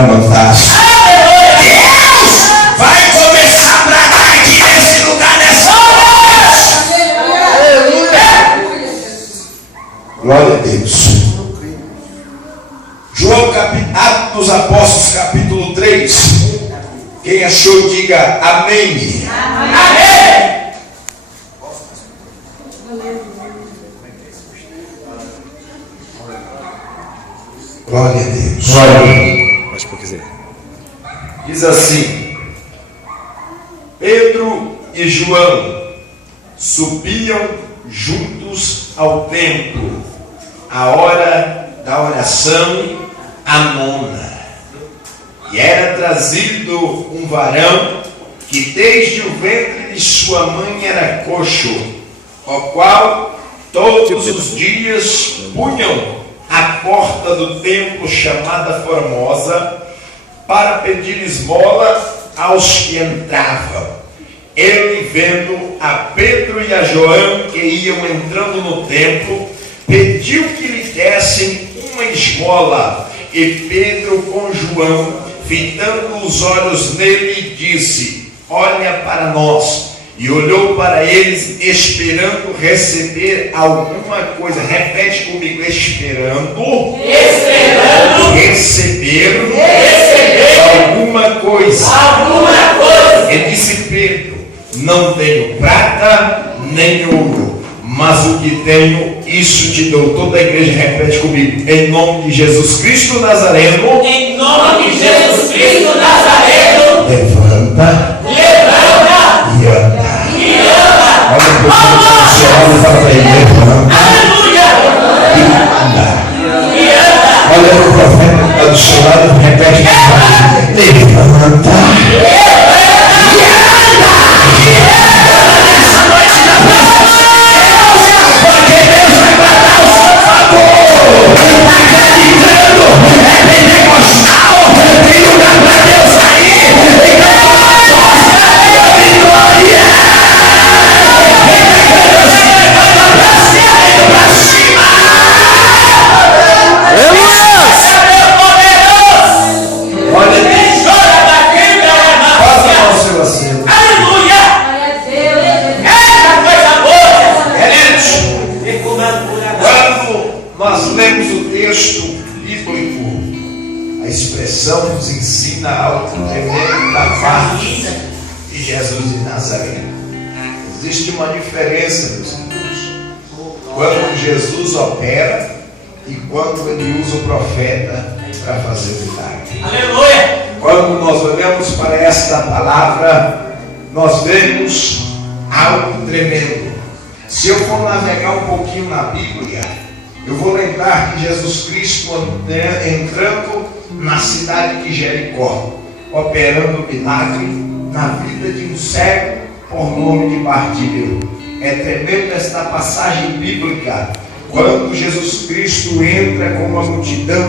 anotar. Deus vai começar a bradar aqui nesse lugar, nessa hora. Glória a Deus. João, Atos dos Apóstolos, capítulo 3. Quem achou, diga amém. Amém. Glória a Deus. Pode por quiser. Diz assim: Pedro e João subiam juntos ao templo, a hora da oração, a nona. E era trazido um varão que desde o ventre de sua mãe era coxo, o qual todos os dias punham à porta do templo chamada Formosa, para pedir esmola aos que entravam. Ele, vendo a Pedro e a João que iam entrando no templo, pediu que lhe dessem uma esmola. E Pedro, com João, fitando os olhos nele, disse: olha para nós. E olhou para eles, esperando receber alguma coisa. Repete comigo: esperando receber alguma coisa. Ele disse: Pedro, não tenho prata nem ouro, mas o que tenho, isso te dou. Toda a igreja repete comigo: em nome de Jesus Cristo Nazareno. Em nome de Jesus Cristo Nazareno. Levanta e anda. Olha um pouquinho para o seu lado e fala para ele: levanta e anda. Olha para o profeta que está do seu lado e repete: levanta e anda. Nessa noite da presença, porque Deus vai guardar o seu favor. Está acreditando? É pentecostal. Tem lugar para Deus aí. Nos ensina algo tremendo da parte de Jesus de Nazaré. Existe uma diferença, meus irmãos, quando Jesus opera e quando ele usa o profeta para fazer o milagre. Aleluia! Quando nós olhamos para esta palavra, nós vemos algo tremendo. Se eu for navegar um pouquinho na Bíblia, eu vou lembrar que Jesus Cristo entrando na cidade de Jericó, operando milagre na vida de um cego por nome de Bartimeu. É tremendo esta passagem bíblica, quando Jesus Cristo entra com uma multidão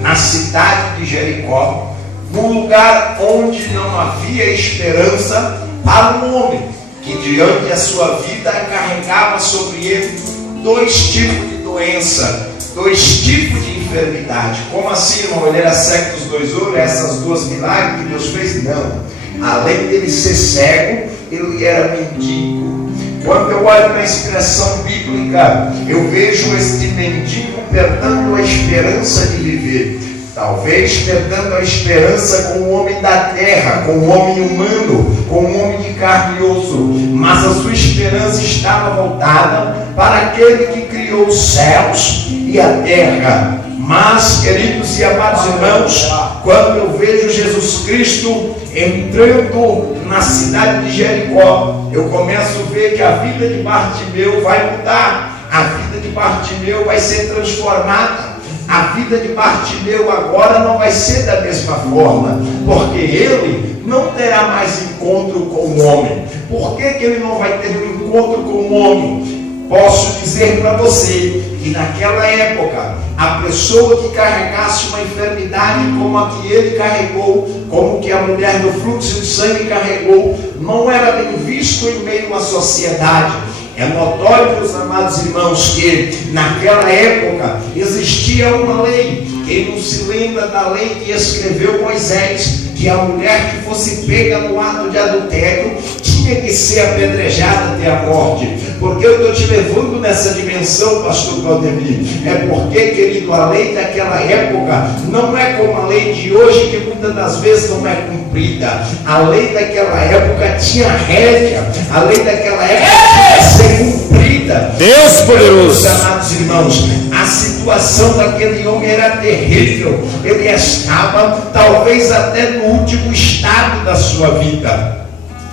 na cidade de Jericó, num lugar onde não havia esperança para um homem que diante da sua vida carregava sobre ele dois tipos de doença, dois tipos de enfermidade. Como assim, irmão? Ele era cego dos dois olhos, essas duas milagres que Deus fez? Não. Além dele ser cego, ele era mendigo. Quando eu olho para a expressão bíblica, eu vejo este mendigo perdendo a esperança de viver. Talvez perdendo a esperança com o homem da terra, com o homem humano, com o homem de carne e osso. Mas a sua esperança estava voltada para aquele que criou os céus e a terra. Mas, queridos e amados irmãos, quando eu vejo Jesus Cristo entrando na cidade de Jericó, eu começo a ver que a vida de Bartimeu vai mudar. A vida de Bartimeu vai ser transformada. A vida de Bartimeu agora não vai ser da mesma forma, porque ele não terá mais encontro com o homem. Por que ele não vai ter um encontro com o homem? Posso dizer para você que naquela época, a pessoa que carregasse uma enfermidade como a que ele carregou, como que a mulher do fluxo de sangue carregou, não era bem visto em meio à sociedade. É notório, meus amados irmãos, que naquela época existia uma lei Quem não se lembra da lei que escreveu Moisés, que a mulher que fosse pega no ato de adultério tinha que ser apedrejada até a morte? Porque eu estou te levando nessa dimensão, pastor Claudemir, é porque, querido, a lei daquela época não é como a lei de hoje, que muitas das vezes não é cumprida. A lei daquela época tinha rédea, a lei daquela época tinha que ser cumprida. Deus poderoso. Meus amados irmãos, a situação daquele homem era terrível. Ele estava talvez até no último estado da sua vida.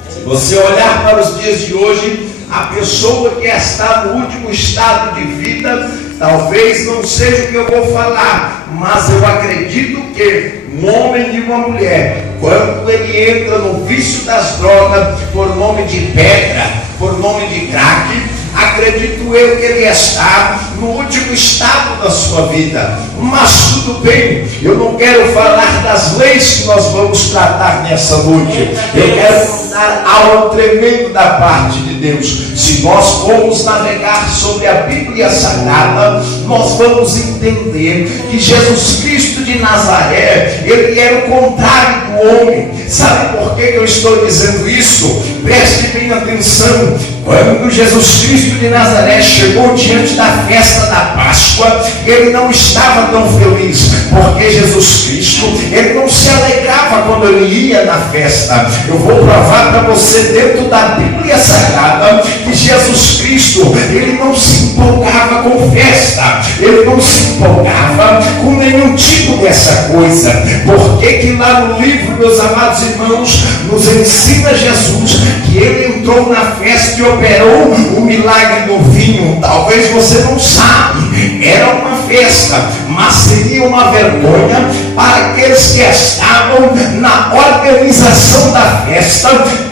Se você olhar para os dias de hoje, a pessoa que está no último estado de vida, talvez não seja o que eu vou falar, mas eu acredito que um homem e uma mulher, quando ele entra no vício das drogas, por nome de pedra, por nome de crack, acredito eu que ele está no último estado da sua vida. Mas tudo bem, eu não quero falar das leis que nós vamos tratar nessa noite. Eu quero dar algo tremendo da parte de Deus. Se nós formos navegar sobre a Bíblia Sagrada, nós vamos entender que Jesus Cristo de Nazaré, ele era o contrário do homem. Sabe por que eu estou dizendo isso? Preste bem atenção. Quando Jesus Cristo de Nazaré chegou diante da festa da Páscoa, ele não estava tão feliz, porque Jesus Cristo, ele não se alegrava quando ele ia na festa. Eu vou provar para você dentro da Bíblia Sagrada que Jesus Cristo, ele não se empolgava com festa, ele não se empolgava com nenhum tipo dessa coisa. Porque que lá no livro, meus amados irmãos, nos ensina Jesus que ele entrou na festa e operou o milagre do vinho. Talvez você não sabe, era uma festa, mas seria uma vergonha para aqueles que estavam na organização da festa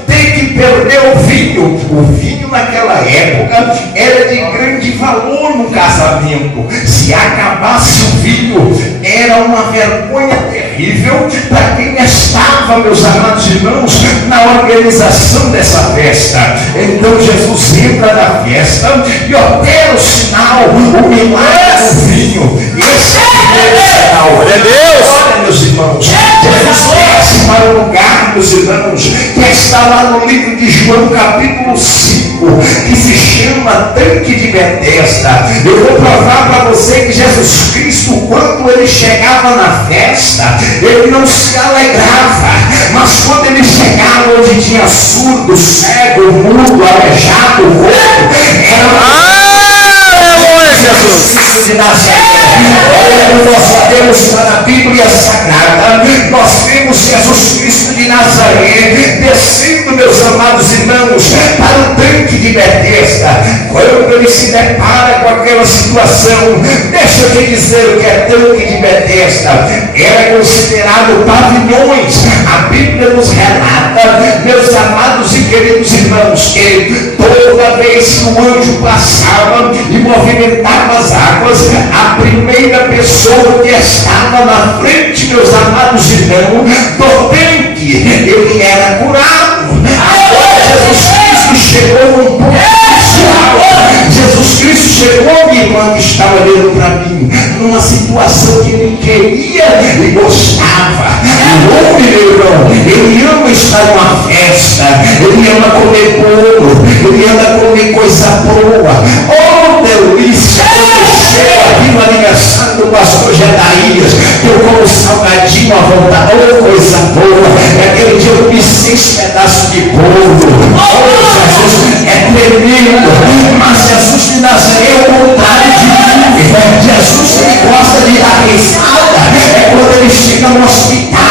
ter que perder o vinho. O vinho naquela época era de grande valor no casamento. Se acabasse o vinho, era uma vergonha terrível para quem estava, meus amados irmãos, na organização dessa festa. Então Jesus entra na festa e opera o sinal, o milagre do vinho. Esse é o primeiro sinal. Glória a Deus. Olha, meus irmãos, Jesus desce para o lugar, meus irmãos, que está lá no livro de João, capítulo 5, que se chama Tanque de Betesda. Eu vou provar para você que Jesus Cristo, quando ele chegava na festa, ele não se alegrava, mas quando ele chegava onde tinha surdo, cego, mudo, aleijado, rouco, Jesus Cristo de Nazaré. Olha, nós temos para a Bíblia Sagrada, nós vemos Jesus Cristo de Nazaré descendo, meus amados irmãos, para o tanque de Betesda. Quando ele se depara com aquela situação, deixa eu te dizer o que é tanque de Betesda. Era considerado pavilhões. A Bíblia nos relata, meus amados e queridos irmãos, que toda vez que o anjo passava e movimentava as águas, a primeira pessoa que estava na frente, meus amados irmãos, do tanque, ele era curado. Agora Jesus Cristo chegou num ponto crucial. Jesus Cristo chegou, minha irmã, que estava olhando para mim, numa situação que ele queria e gostava. O homem, meu irmão, ele ama estar numa festa, ele ama comer bolo, ele ama comer coisa boa. Oh, delícia! Quando chega aqui no aniversário do pastor Gedarias, que eu como salgadinho à vontade, oh, coisa boa! É aquele dia eu comi 6 pedaços de bolo. Oh, Jesus, é tremendo! Mas Jesus de Nazaré é o contrário de mim. Jesus, ele gosta de dar risada. É quando ele chega no hospital,